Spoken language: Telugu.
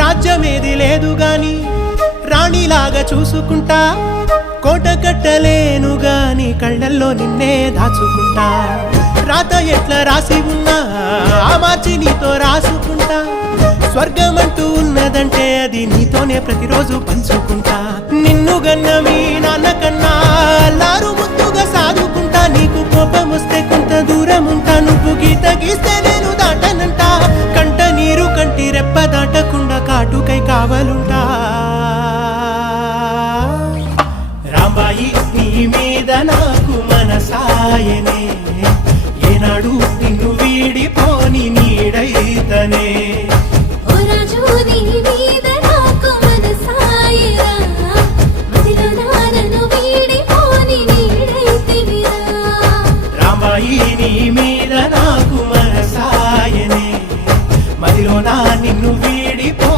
రాజ్యమేది లేదు గాని రాణిలాగా చూసుకుంటా, కోట కట్టలేను గాని కళ్ళల్లో నిన్నే దాచుకుంటా. రాత ఎట్లా రాసి ఉన్నా ఆ మార్చి నీతో రాసుకుంటా. స్వర్గమంటూ ఉన్నదంటే అది నీతోనే ప్రతిరోజు పంచుకుంటా. నిన్ను గన్న మీ నాన్న కన్నా లారు ముద్దుగా సాదుకుంటా. నీకు కోపం వస్తే కొంత దూరం ఉంటా, నువ్వు గీత గీస్తే నేను దాటనంట. కంట నీరు కంటి రెప్ప దాటకుండా కాటుకై కావలుంటా. రాంబాయి నీ మీద నాకు మనసాయనే, ఏనాడు నిన్ను వీడిపోని నీడైతనే. ఓ రాజు నీ మీద